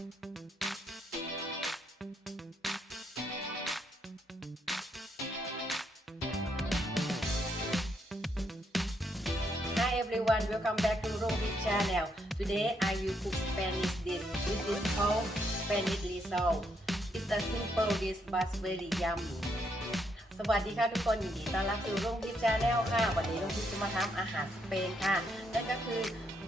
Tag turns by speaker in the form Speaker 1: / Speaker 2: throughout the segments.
Speaker 1: Hi everyone, welcome back to Robi channel. Today I will cook Spanish dish. This is called Spanish risotto. It's a simple dish but very yummy. สวัสดีค่ะทุกคนยินดีต้อนรับสู่รุ่งทิพย์ชาแนลค่ะ วันนี้รุ่งทิจะมาทำอาหารสเปนค่ะ นั่นก็คือ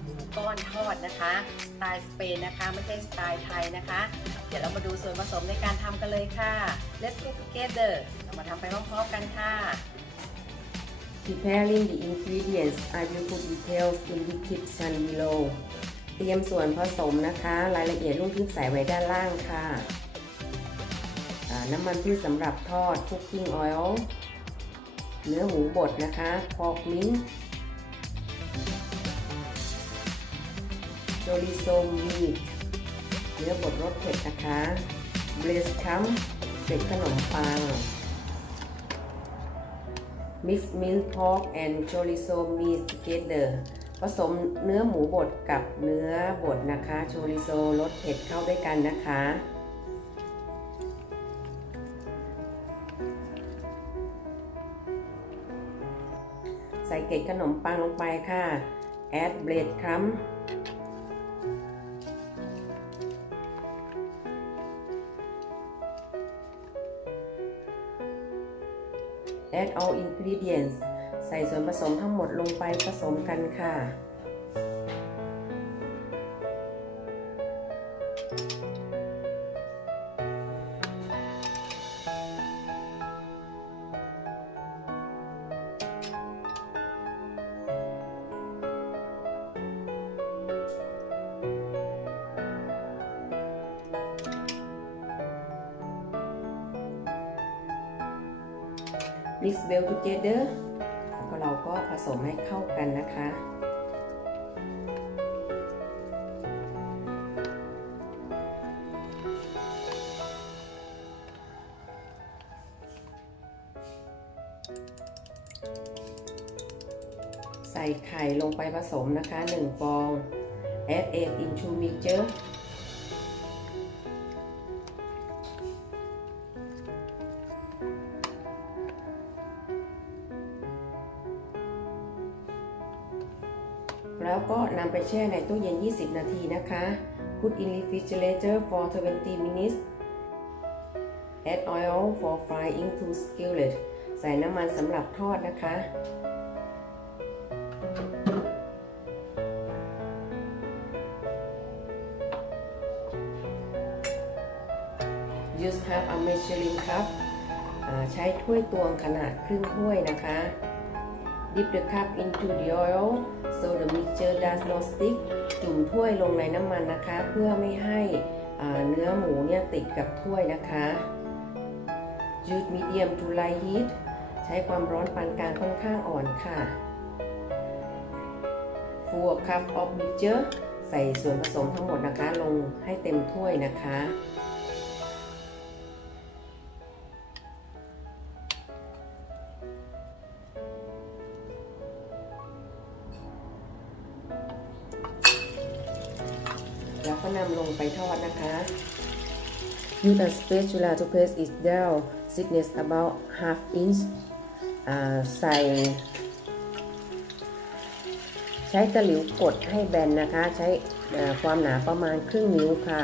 Speaker 1: หมูก้อนทอดนะคะสไตล์สเปนนะคะ ไม่ใช่สไตล์ไทยนะคะ เดี๋ยวเรามาดูส่วนผสมในการทำกันเลยค่ะ Let's cook together เรามาทำไปพร้อมๆกันค่ะ
Speaker 2: Preparing the ingredients I will put details in the description below เตรียมส่วนผสมนะคะ รายละเอียดลูกทิ้งใส่ไว้ด้านล่างค่ะน้ำมันพืชสำหรับทอด cooking oil เนื้อหมูบดนะคะ pork โอลิโซมีเนื้อบดรสเผ็ดนะคะเบรสคัมเป็ดขนมปังมิส minced pork and chorizo meat together ผสมเนื้อหมูบดกับเนื้อบดนะคะ โชริโซรสเผ็ดเข้าด้วยกันนะคะ ใส่เกล็ดขนมปังลงไปค่ะแอดเบรสครัม add all ingredients ใส่ส่วนผสมทั้งหมดลงไปผสมกันค่ะ mix well together แล้วก็เราก็ผสมให้เข้ากันนะคะใส่ไข่ลงไปผสมนะคะ 1 ฟอง add egg into mixture แล้วก็นำไปแช่ในตู้เย็น 20 นาทีนะคะ Put in refrigerator for 20 minutes Add oil for frying to skillet ใส่น้ำมันสำหรับทอดนะคะ Use half a measuring cup อ่าใช้ถ้วยตวงขนาดครึ่งถ้วยนะคะ Dip the cup into the oil so the mixture does not stick จุ่มถ้วยลงในน้ำมันนะคะ เพื่อไม่ให้เนื้อหมูเนี่ยติดกับถ้วยนะคะ Use medium to light heat ใช้ความร้อนปานกลางค่อนข้างอ่อนค่ะ Full cup of mixture ใส่ส่วนผสมทั้งหมดนะคะ ลงให้เต็มถ้วยนะคะ นำลงไปทอดนะคะ Use a spatula to press it down thickness about half inch อ่าใส่ใช้ตะหลิวกดให้แบนนะคะ ใช้ความหนาประมาณครึ่งนิ้วค่ะ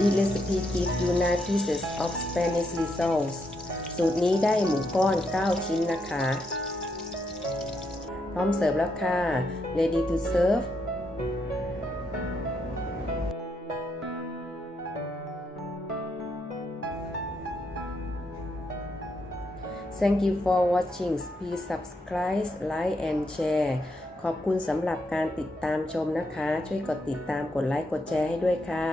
Speaker 2: recipe gives you 9 pieces of Spanish rissoles สูตรนี้ได้หมูก้อน 9 ชิ้นนะคะ พร้อมเสิร์ฟแล้วค่ะ ready to serve Thank you for watching please subscribe like and share ขอบคุณสำหรับการติดตามชมนะคะ ช่วยกดติดตามกดไลค์กดแชร์ให้ด้วยค่ะ